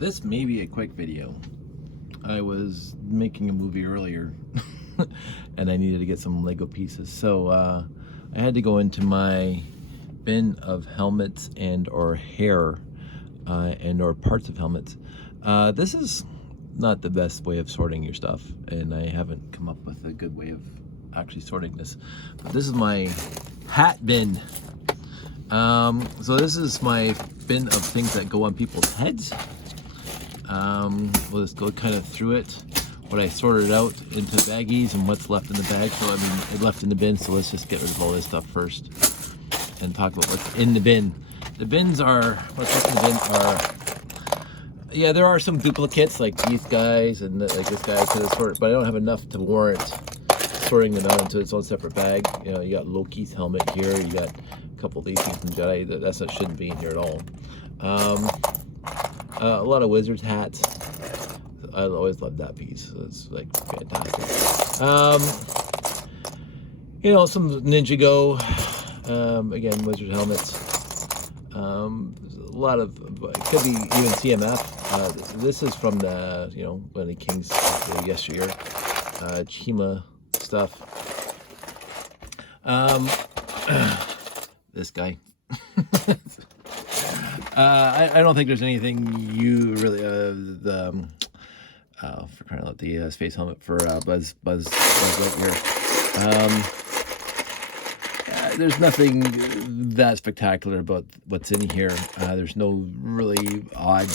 This may be a quick video. I was making a movie earlier and I needed to get some Lego pieces. So I had to go into my bin of helmets and or hair and or parts of helmets. This is not the best way of sorting your stuff, and I haven't come up with a good way of actually sorting this. But this is my hat bin. So this is my bin of things that go on people's heads. We'll just go kind of through it, what I sorted out into baggies and what's left in the bag. So I mean, it left in the bin, so let's just get rid of all this stuff first and talk about what's in the bin. The bins are, what's left in the bin are, yeah, there are some duplicates like these guys and like this guy I could have sorted, but I don't have enough to warrant sorting them out into its own separate bag. You know, you got Loki's helmet here, you got a couple of these things from Jedi, that shouldn't be in here at all. A lot of Wizards hats. I always loved that piece. It's like fantastic. You know, some Ninjago. Again, Wizard helmets. A lot of, it could be even CMF. This is from the, you know, one of the Kings yesteryear. Chima stuff. This guy. I don't think there's anything you really for crying out loud, the space helmet for Buzz Lightyear. There's nothing that spectacular about what's in here. There's no really odd,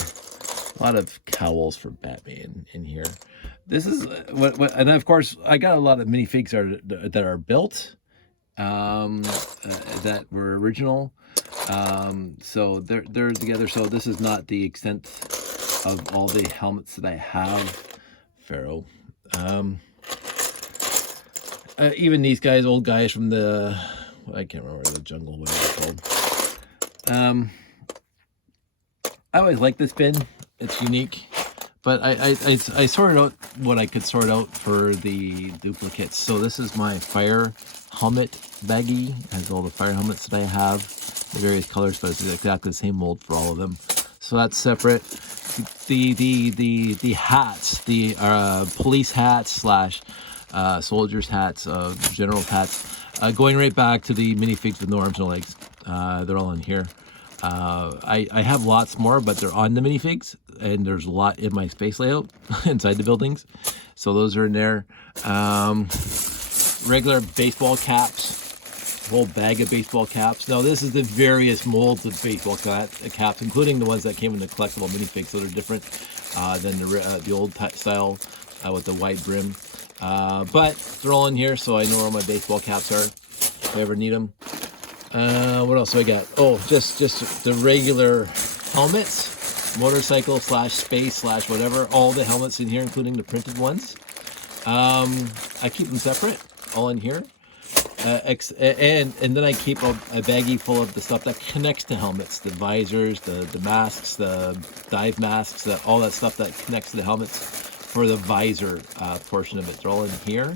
a lot of cowls for Batman in here. This is and of course I got a lot of minifigs that are built that were original. So they're together. So this is not the extent of all the helmets that I have. Pharaoh. Even these guys, old guys from the, I can't remember, the jungle, whatever it's called. I always like this bin. It's unique. But I sorted out what I could sort out for the duplicates. So this is my fire helmet baggie. It has all the fire helmets that I have, the various colors, but it's exactly the same mold for all of them. So that's separate. The hats, the police hats slash soldiers hats, generals hats, going right back to the minifigs with no arms, no legs. They're all in here. I have lots more, but they're on the minifigs, and there's a lot in my space layout inside the buildings. So those are in there. Regular baseball caps, whole bag of baseball caps. Now this is the various molds of baseball caps, including the ones that came in the collectible minifigs, so they're different than the old style with the wide brim. But they're all in here, so I know where all my baseball caps are if I ever need them. What else do I got? Oh, just the regular helmets, motorcycle slash space slash whatever. All the helmets in here, including the printed ones. I keep them separate, all in here. And then I keep a baggie full of the stuff that connects to helmets, the visors, the masks, the dive masks, all that stuff that connects to the helmets for the visor portion of it. They're all in here.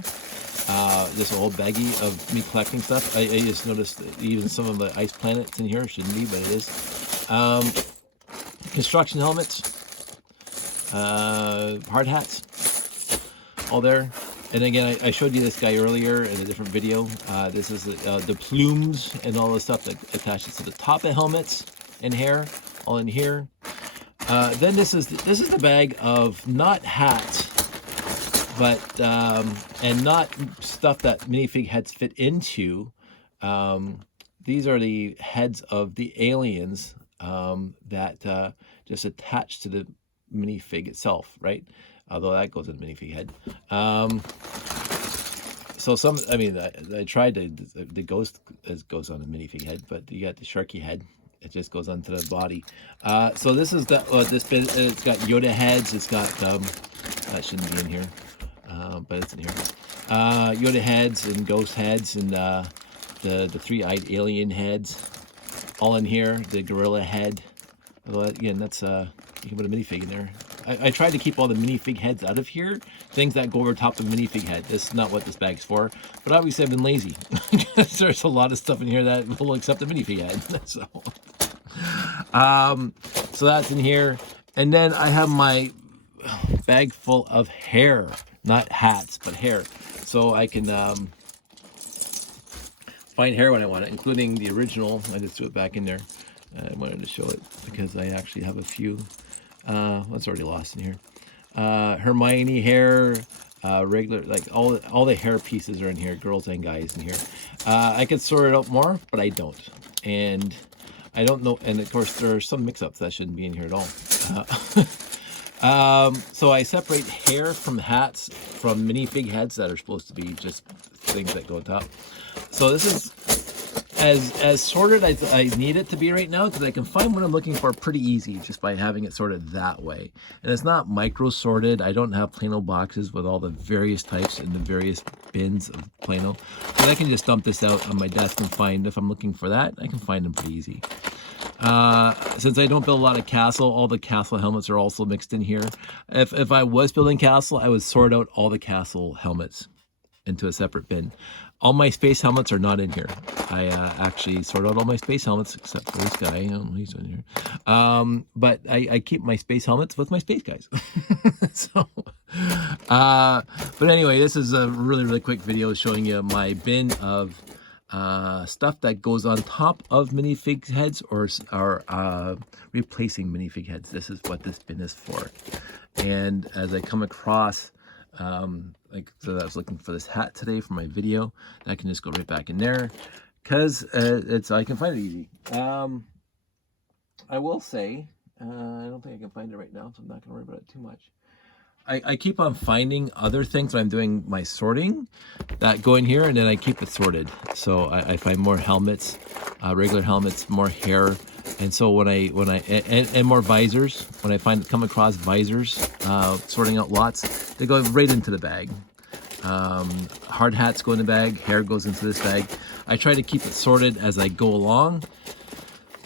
Just a whole baggie of me collecting stuff. I just noticed even some of the ice planets in here. Shouldn't be, but it is. Construction helmets, hard hats, all there. And again, I showed you this guy earlier in a different video. This is the plumes and all the stuff that attaches to the top of helmets and hair, all in here. Then this is the bag of not hats, but and not stuff that minifig heads fit into. These are the heads of the aliens that just attach to the minifig itself, right? Although that goes in the minifig head. So I mean, I tried the ghost goes on the minifig head, but you got the Sharky head. It just goes onto the body. So this is this bit. It's got Yoda heads. It's got that shouldn't be in here, but it's in here. Yoda heads and ghost heads and the three-eyed alien heads, all in here. The gorilla head. Although again, that's you can put a minifig in there. I tried to keep all the minifig heads out of here, things that go over top of the minifig head. This is not what this bag's for, but obviously I've been lazy. There's a lot of stuff in here that will accept the minifig head. So that's in here. And then I have my bag full of hair, not hats, but hair. So I can find hair when I want it, including the original. I just threw it back in there. I wanted to show it because I actually have a few. It's already lost in here. Hermione hair, regular, like all the hair pieces are in here, girls and guys in here. I could sort it out more, but I don't. And I don't know. And of course, there are some mix-ups that shouldn't be in here at all. So I separate hair from hats from minifig heads that are supposed to be just things that go on top. So this is as sorted as I need it to be right now, because I can find what I'm looking for pretty easy just by having it sorted that way. And it's not micro sorted. I don't have Plano boxes with all the various types in the various bins of Plano. So I can just dump this out on my desk and find, if I'm looking for that, I can find them pretty easy. Since I don't build a lot of Castle, all the Castle helmets are also mixed in here. If I was building Castle, I would sort out all the Castle helmets into a separate bin. All my space helmets are not in here. I actually sort out all my space helmets except for this guy. I don't know, he's in here. But I keep my space helmets with my space guys. So, but anyway, this is a really quick video showing you my bin of stuff that goes on top of minifig heads or replacing minifig heads. This is what this bin is for. And as I come across so I was looking for this hat today for my video, I can just go right back in there because I can find it easy. I will say I don't think I can find it right now, so I'm not gonna worry about it too much. I keep on finding other things when I'm doing my sorting that go in here, and then I keep it sorted. So I find more helmets, regular helmets, more hair, and so when I more visors. When I come across visors, sorting out lots, they go right into the bag. Hard hats go in the bag, hair goes into this bag. I try to keep it sorted as I go along.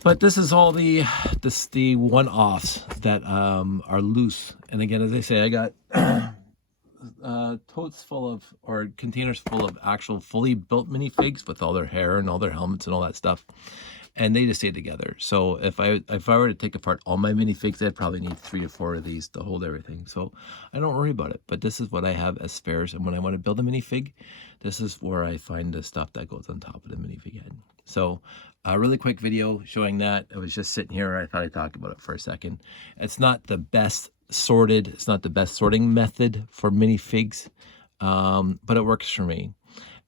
But this is all the one-offs that are loose. And again, as I say, I got totes full of, or containers full of actual fully built minifigs with all their hair and all their helmets and all that stuff. And they just stay together. So if I were to take apart all my minifigs, I'd probably need 3 to 4 of these to hold everything. So I don't worry about it. But this is what I have as spares. And when I want to build a minifig, this is where I find the stuff that goes on top of the minifig head. So a really quick video showing that. I was just sitting here. I thought I'd talk about it for a second. It's not the best sorted. It's not the best sorting method for minifigs, but it works for me.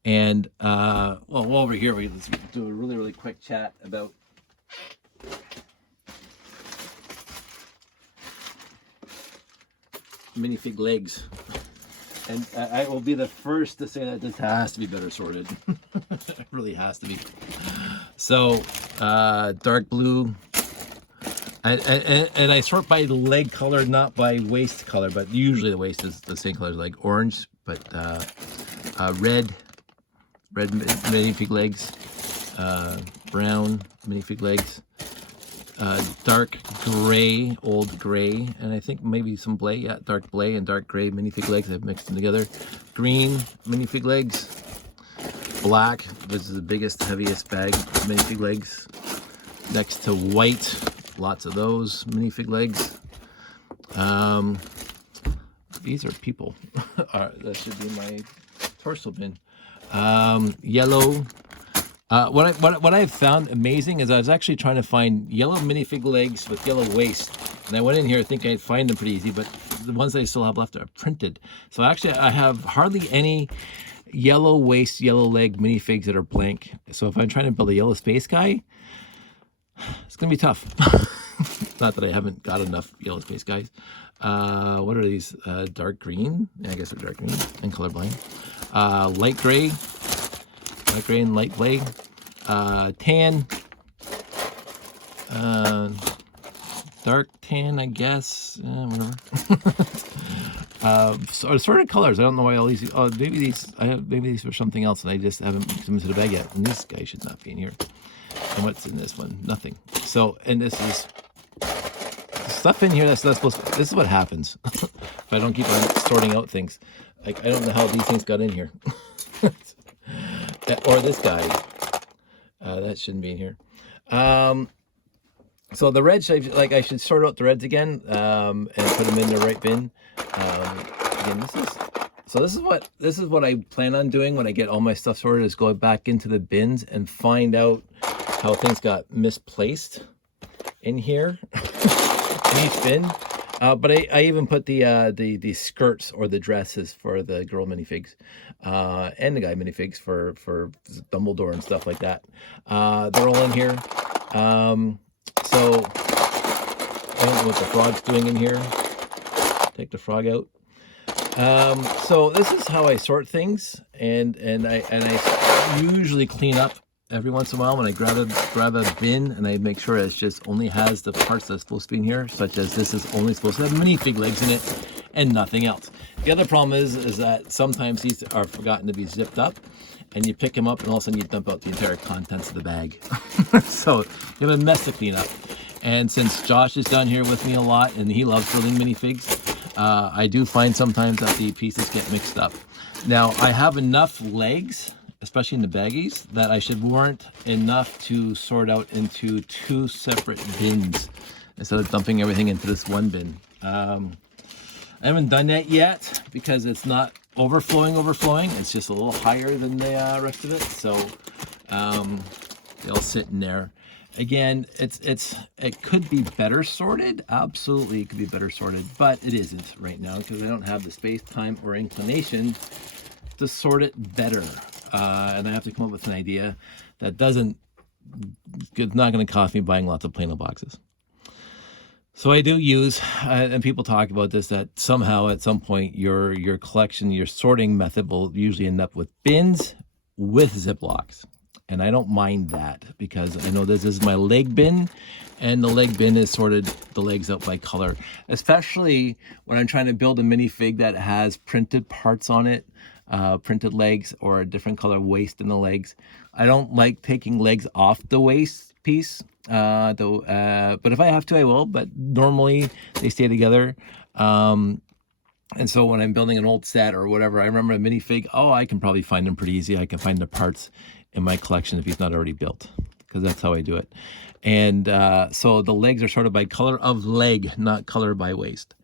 And well, while over here, let's do a really quick chat about minifig legs. And I will be the first to say that this has to be better sorted. It really has to be. So dark blue, and I sort by leg color, not by waist color, but usually the waist is the same color as like orange, but red minifig legs, brown minifig legs, dark gray, old gray, and I think maybe some blay, yeah, dark blay and dark gray minifig legs. I've mixed them together. Green minifig legs, black, this is the biggest, heaviest bag of minifig legs. Next to white, lots of those minifig legs. These are people. That should be my torso bin. Yellow. What I've found amazing is I was actually trying to find yellow minifig legs with yellow waist, and I went in here thinking I'd find them pretty easy, but the ones that I still have left are printed. So actually I have hardly any yellow waist, yellow leg minifigs that are blank. So if I'm trying to build a yellow space guy, it's gonna be tough. Not that I haven't got enough yellow space guys. What are these? Dark green? Yeah, I guess they're dark green and colorblind. Light gray and light gray. Tan. Dark tan, I guess. Whatever. Assorted colors. I don't know why all these. Oh, maybe these were something else, and I just haven't mixed them into the bag yet. And this guy should not be in here. And what's in this one? Nothing. So, and this is stuff in here that's not supposed to, this is what happens if I don't keep on sorting out things. Like, I don't know how these things got in here. Or this guy. That shouldn't be in here. So the reds, I should sort out the reds again, and put them in the right bin. Again, this is what I plan on doing when I get all my stuff sorted, is go back into the bins and find out how things got misplaced in here in each bin. But I even put the skirts or the dresses for the girl minifigs, and the guy minifigs for Dumbledore and stuff like that. They're all in here. So I don't know what the frog's doing in here. Take the frog out. So this is how I sort things, and I usually clean up every once in a while when I grab a bin, and I make sure it just only has the parts that's supposed to be in here, such as this is only supposed to have minifig legs in it and nothing else. The other problem is that sometimes these are forgotten to be zipped up, and you pick them up and all of a sudden you dump out the entire contents of the bag. So you have a mess to clean up. And since Josh is down here with me a lot and he loves building minifigs, I do find sometimes that the pieces get mixed up. Now I have enough legs, especially in the baggies, that I should warrant enough to sort out into 2 separate bins instead of dumping everything into this one bin. I haven't done that yet because it's not overflowing. It's just a little higher than the rest of it. So they'll sit in there. Again, it could be better sorted. Absolutely, it could be better sorted, but it isn't right now because I don't have the space, time, or inclination to sort it better. And I have to come up with an idea that it's not going to cost me buying lots of Plano boxes. So I do use, and people talk about this, that somehow at some point your collection, your sorting method will usually end up with bins with Ziplocs. And I don't mind that because I know this is my leg bin, and the leg bin is sorted the legs out by color, especially when I'm trying to build a minifig that has printed parts on it, printed legs or a different color waist in the legs. I don't like taking legs off the waist piece, but if I have to, I will, but normally they stay together. And so when I'm building an old set or whatever, I remember a minifig, I can probably find them pretty easy. I can find the parts in my collection if he's not already built, because that's how I do it. And so the legs are sorted by color of leg, not color by waist.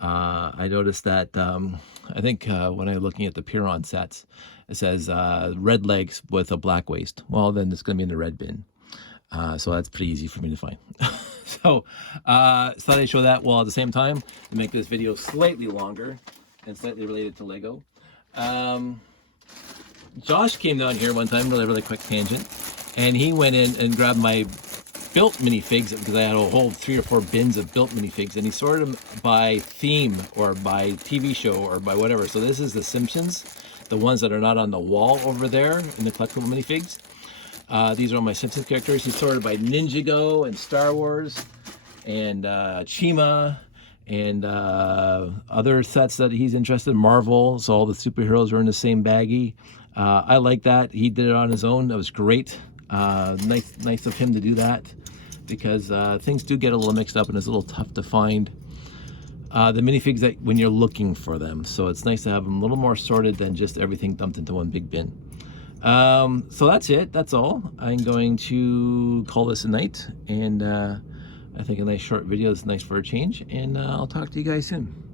I noticed that, I think when I'm looking at the Piron sets, it says red legs with a black waist. Well, then it's going to be in the red bin. So that's pretty easy for me to find. So thought I'd show that, while at the same time to make this video slightly longer and slightly related to Lego. Josh came down here one time, really quick tangent, and he went in and grabbed my built minifigs, because I had a whole 3 or 4 bins of built minifigs, and he sorted them by theme or by TV show or by whatever. So this is the Simpsons, the ones that are not on the wall over there in the collectible minifigs. These are all my Simpsons characters. He sorted by Ninjago and Star Wars and Chima and other sets that he's interested in, Marvel. So all the superheroes are in the same baggie. I like that. He did it on his own. That was great. Nice of him to do that, because things do get a little mixed up and it's a little tough to find the minifigs that when you're looking for them. So it's nice to have them a little more sorted than just everything dumped into one big bin. So that's it. That's all. I'm going to call this a night, and I think a nice short video is nice for a change, and I'll talk to you guys soon.